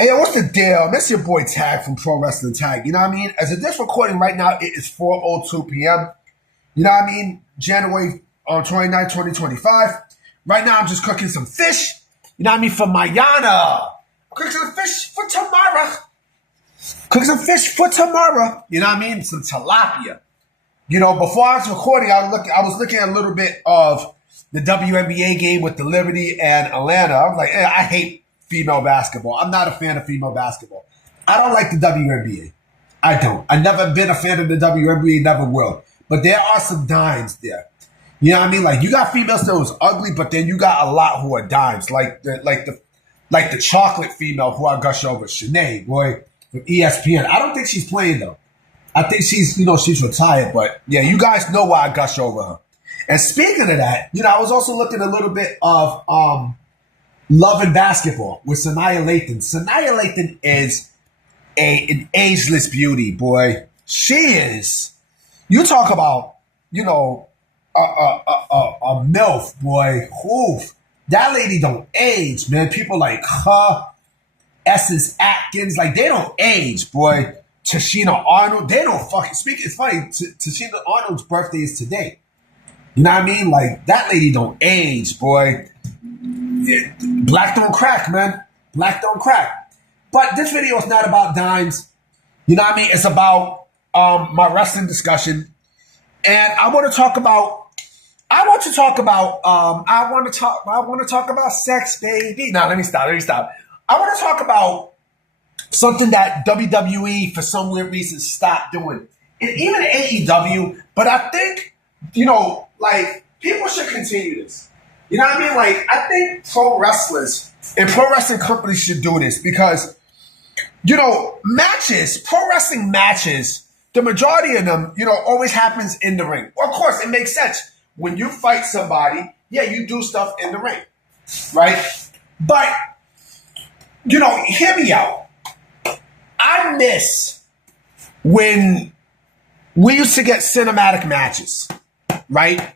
Hey, yo, what's the deal? It's your boy Tag from Pro Wrestling Tag. You know what I mean? As of this recording right now, it is 4:02 p.m. You know what I mean? January 29, 2025. Right now, I'm just cooking some fish. You know what I mean? For Mayana. Cooking some fish for tomorrow. Cooking some fish for tomorrow. You know what I mean? Some tilapia. You know, before I was recording, I was looking at a little bit of the WNBA game with the Liberty and Atlanta. I was like, hey, I hate female basketball. I'm not a fan of female basketball. I don't like the WNBA. I don't. I've never been a fan of the WNBA, never will. But there are some dimes there. You know what I mean? Like, you got females that was ugly, but then you got a lot who are dimes. Like the chocolate female who I gush over, Shanae, boy, from ESPN. I don't think she's playing though. I think she's retired, but yeah, you guys know why I gush over her. And speaking of that, I was also looking a little bit of Love and Basketball with Sanaya Lathan. Sanaya Lathan is an ageless beauty, boy. She is. You talk about, a MILF, boy. Oof. That lady don't age, man. People like her, Essence Atkins, like they don't age, boy. Tashina Arnold, they don't fucking speak. It's funny. Tashina Arnold's birthday is today. You know what I mean? Like, that lady don't age, boy. Black don't crack, man. Black don't crack. But this video is not about dimes. You know what I mean? It's about my wrestling discussion. And I want to talk about sex, baby. No, let me stop. I want to talk about something that WWE, for some weird reason, stopped doing. And even AEW, but I think, people should continue this. You know what I mean? Like, I think pro wrestlers and pro wrestling companies should do this because, pro wrestling matches, the majority of them, always happens in the ring. Well, of course, it makes sense. When you fight somebody, yeah, you do stuff in the ring, right? But, hear me out. I miss when we used to get cinematic matches, right?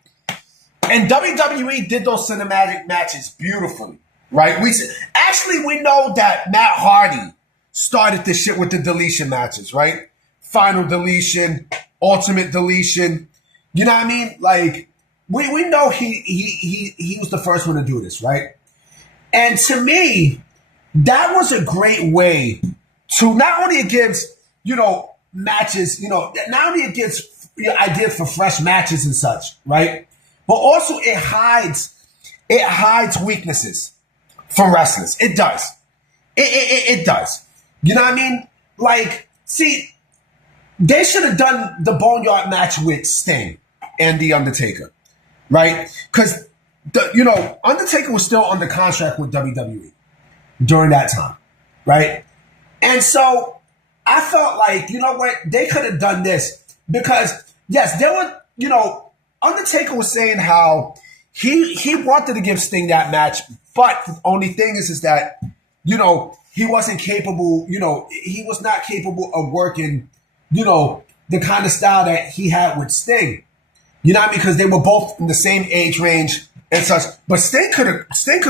And WWE did those cinematic matches beautifully, right? We know that Matt Hardy started this shit with the deletion matches, right? Final deletion, ultimate deletion. You know what I mean? Like, we know he was the first one to do this, right? And to me, that was a great way to not only it gives, matches, not only it gives ideas for fresh matches and such, right? But also it hides weaknesses from wrestlers. It does. It does. You know what I mean? Like, see, they should have done the Boneyard match with Sting and The Undertaker, right? Because, Undertaker was still under contract with WWE during that time, right? And so I felt like, you know what? They could have done this because, yes, there were, Undertaker was saying how he wanted to give Sting that match, but the only thing is that, he wasn't capable, he was not capable of working, the kind of style that he had with Sting. You know what I mean? Because they were both in the same age range and such. But Sting could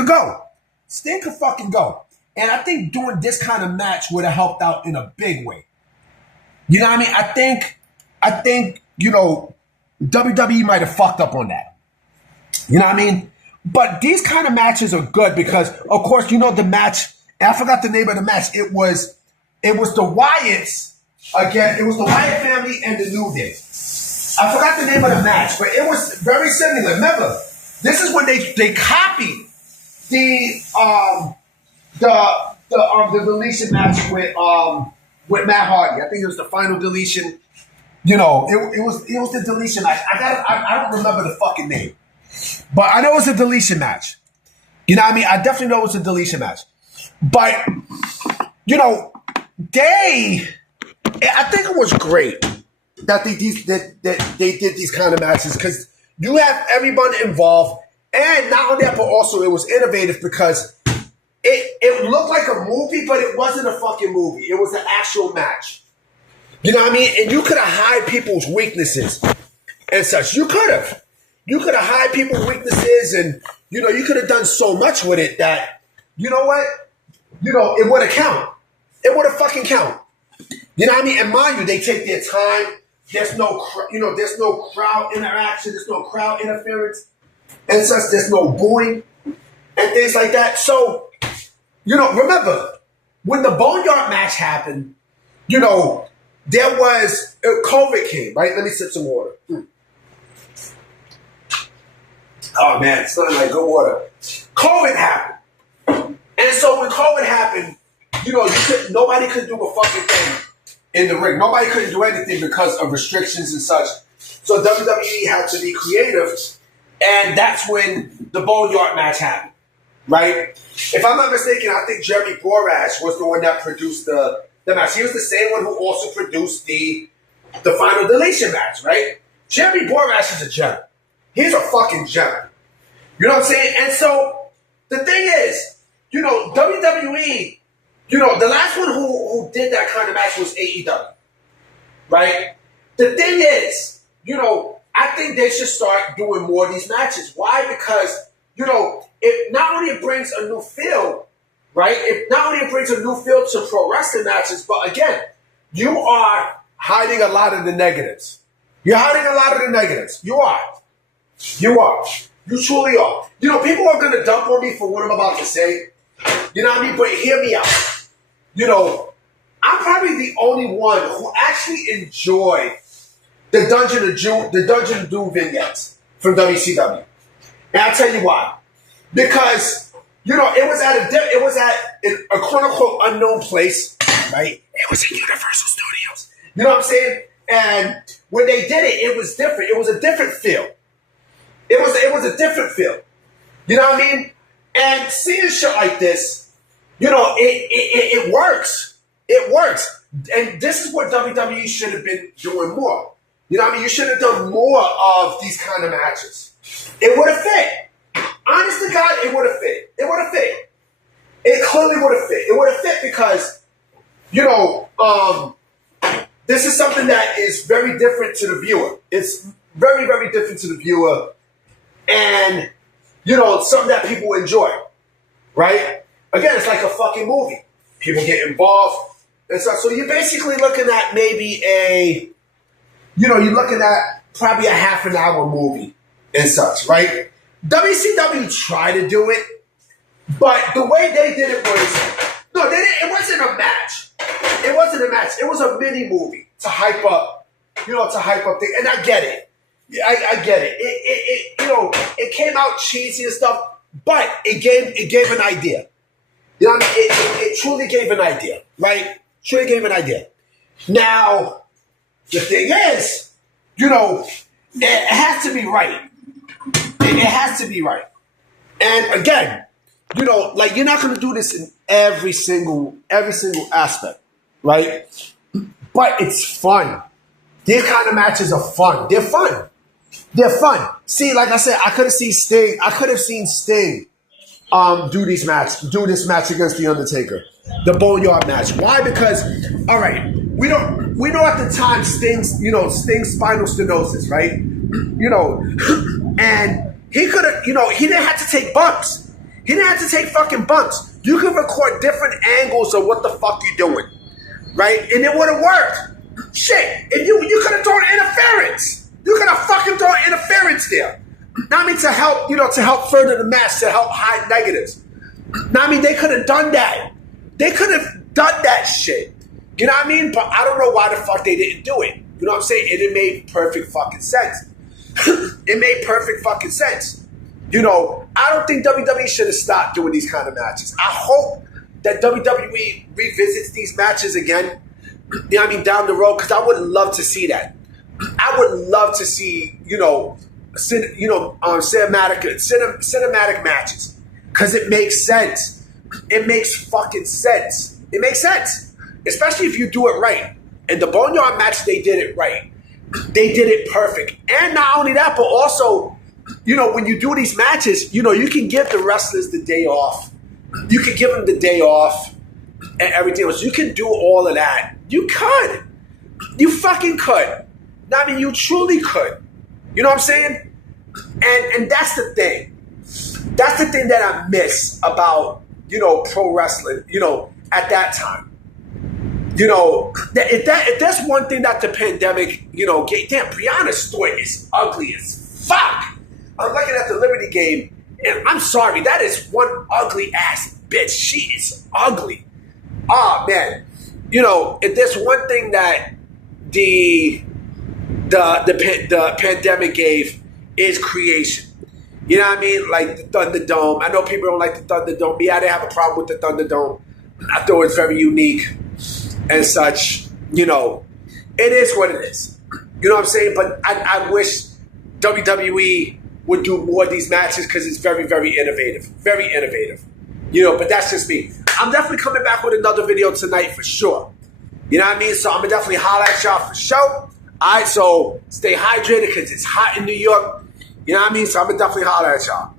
go. Sting could fucking go. And I think doing this kind of match would have helped out in a big way. You know what I mean? I think, WWE might have fucked up on that. You know what I mean? But these kind of matches are good because, of course, the match, and I forgot the name of the match. It was the Wyatts again. It was the Wyatt family and the New Day. I forgot the name of the match, but it was very similar. Remember, this is when they copied the deletion match with Matt Hardy. I think it was the final deletion. It was the deletion match. I don't remember the fucking name, but I know it was a deletion match. You know what I mean? I definitely know it was a deletion match. But I think it was great that they did these kind of matches because you have everyone involved, and not only that, but also it was innovative because it looked like a movie, but it wasn't a fucking movie. It was an actual match. You know what I mean? And you could have hide people's weaknesses and such. You could have hide people's weaknesses, and you could have done so much with it that it would have count. it would have fucking counted. You know what I mean? And mind you, they take their time. There's no, there's no crowd interaction. There's no crowd interference. And such, there's no booing and things like that. So, remember, when the Boneyard match happened, there was, COVID came, right? Let me sip some water. Oh, man, it's nothing like good water. COVID happened. And so when COVID happened, nobody could do a fucking thing in the ring. Nobody couldn't do anything because of restrictions and such. So WWE had to be creative, and that's when the Boneyard match happened, right? If I'm not mistaken, I think Jeremy Borash was the one that produced the match. He was the same one who also produced the Final Deletion match, right? Jeremy Borash is a gem. He's a fucking gem. You know what I'm saying? And so the thing is, WWE, the last one who did that kind of match was AEW, right? The thing is, I think they should start doing more of these matches. Why? Because, it not only brings a new feel, right? It not only brings a new feel to pro wrestling matches, but again, you are hiding a lot of the negatives. You're hiding a lot of the negatives. You are. You are. You truly are. People are going to dump on me for what I'm about to say. You know what I mean? But hear me out. I'm probably the only one who actually enjoyed the Dungeon of Doom vignettes from WCW. And I'll tell you why. Because, it was at a quote-unquote unknown place, right? It was at Universal Studios. You know what I'm saying? And when they did it, it was different. It was a different feel. It was a different feel. You know what I mean? And seeing shit like this, it works. It works. And this is what WWE should have been doing more. You know what I mean? You should have done more of these kind of matches. It would have fit. Honest to God, it would have fit. It would have fit. It clearly would have fit. It would have fit because, this is something that is very different to the viewer. It's very, very different to the viewer. And, something that people enjoy. Right? Again, it's like a fucking movie. People get involved and stuff. So you're basically looking at maybe you're looking at probably a half an hour movie and such, right? WCW tried to do it, but the way they did it was, it wasn't a match. It wasn't a match. It was a mini movie to hype up, things. And I get it. I get it. It came out cheesy and stuff, but it gave an idea. You know what I mean? It truly gave an idea, right? Truly gave an idea. Now, the thing is, it has to be right. It has to be right. And again, you're not going to do this in every single aspect, right? But it's fun. These kind of matches are fun. They're fun. They're fun. See, like I said, I could have seen Sting do this match against The Undertaker. The Boneyard match. Why? Because, all right, we know at the time Sting's spinal stenosis, right? And he could have, he didn't have to take bumps. He didn't have to take fucking bumps. You could record different angles of what the fuck you're doing, right? And it would have worked. Shit, if you could have thrown interference. You could have fucking thrown interference there. I mean, to help further the match, to help hide negatives. I mean, they could have done that. They could have done that shit. You know what I mean? But I don't know why the fuck they didn't do it. You know what I'm saying? It made perfect fucking sense. It made perfect fucking sense. I don't think WWE should have stopped doing these kind of matches. I hope that WWE revisits these matches again. You know what I mean? Down the road, because I would love to see that. I would love to see, cinematic matches, because it makes sense. It makes fucking sense. It makes sense, especially if you do it right. And the Boneyard match, they did it right. They did it perfect. And not only that, but also, when you do these matches, you can give the wrestlers the day off. You can give them the day off and everything else. You can do all of that. You could. You fucking could. I mean, you truly could. You know what I'm saying? And that's the thing. That's the thing that I miss about, pro wrestling, at that time. You know, if that's one thing that the pandemic, you know, damn, Brianna's story is ugly as fuck. I'm looking at the Liberty game, and I'm sorry, that is one ugly ass bitch. She is ugly. Oh man, you know, if there's one thing that the pandemic gave is creation. You know what I mean? Like the Thunderdome. I know people don't like the Thunderdome. Yeah, I didn't have a problem with the Thunderdome. I thought it was very unique and such. You know, it is what it is. You know what I'm saying? But I wish WWE would do more of these matches because it's very, very innovative. Very innovative. You know, but that's just me. I'm definitely coming back with another video tonight for sure. You know what I mean? So I'm going to definitely holler at y'all for sure. All right, so stay hydrated because it's hot in New York. You know what I mean? So I'm going to definitely holler at y'all.